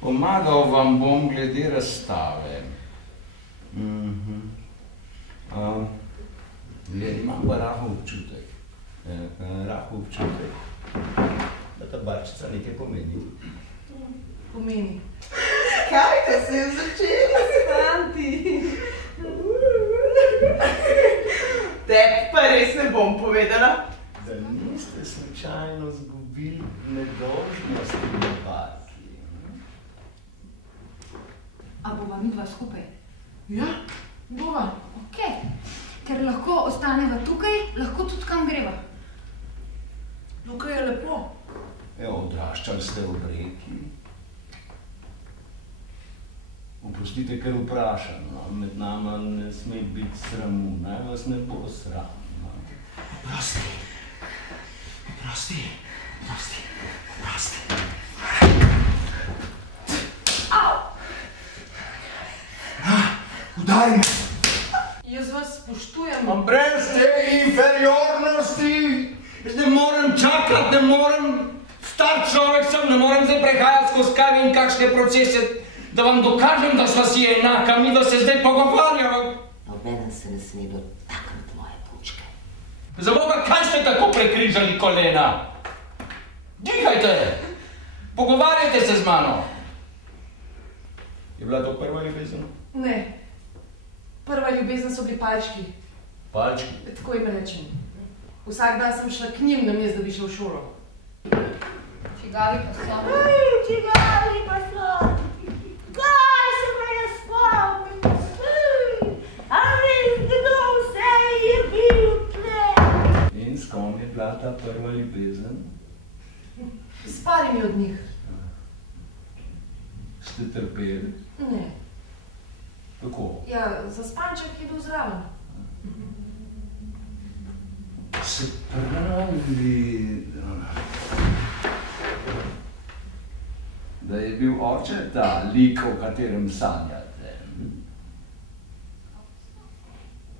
Pomagal vam bom glede razstave. Imam pa rahel občutek. Da ta barčica nekaj pomeni. Pomeni. Kaj te se je začela, Santi? Tebi pa res ne bom povedala. Da niste slučajno zgubili nedolžnosti na barki. A bova midva skupaj? Ja, bova. Okej. Ker lahko ostaneva tukaj, lahko tudi kam greva. Tukaj je lepo. Odraščali ste v reki. Oprostite, ker vprašam, med nama ne sme biti sramu, naj vas ne bo sram. Prosti. Au! Udaj me! Jaz vas spoštujem. Brez te inferiornosti, jaz ne morem čakati, ne morem, star človek sem, ne morem zdaj prehajati skozi kaj in kakšne procese, da vam dokažem, da sva si enaka, mi da se zdaj pogovarjamo. Nobeden se ne sme dotakniti moje pučke. Za Boga, kaj ste tako prekrižali kolena? Dihajte! Pogovarjajte se z mano. Je bila to prva ljubezen? Ne. Prva ljubezen so bili palčki. Palčki? Tako jim rečem. Vsak dan sem šla k njim, namesto da bi šla v šolo. Čigavi pa so. Čigavi pa so! Kaj se me je spomnil? A veš, kdo vse je bil tle? In s kom je bila ta prva ljubezen? S parimi od njih. Ste trpeli? Ne. Kako? Ja, zaspanček je bil zraven. Se pravi, da je bil oče ta lik, o katerem sanjate.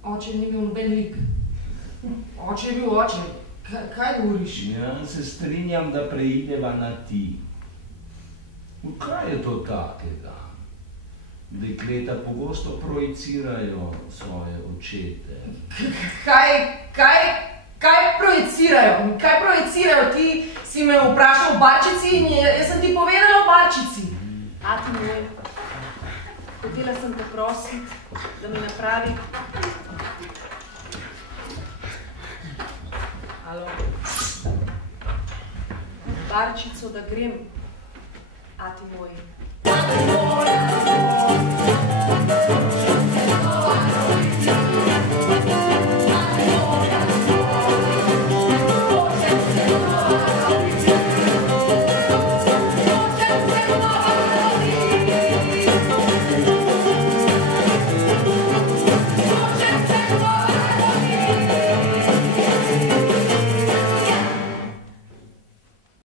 Oče ni bil noben lik. Oče je bil oče. Kaj govoriš? Ja, se strinjam, da preideva na ti. Kaj je to takega? Dekleta pogosto projicirajo svoje očete. Kaj projicirajo? Kaj projicirajo? Ti si me vprašal o barčici in jaz sem ti povedala o barčici. Ati moj, hotela sem te prositi, da mi napravi... Alo. Barčico, da grem, ati moj.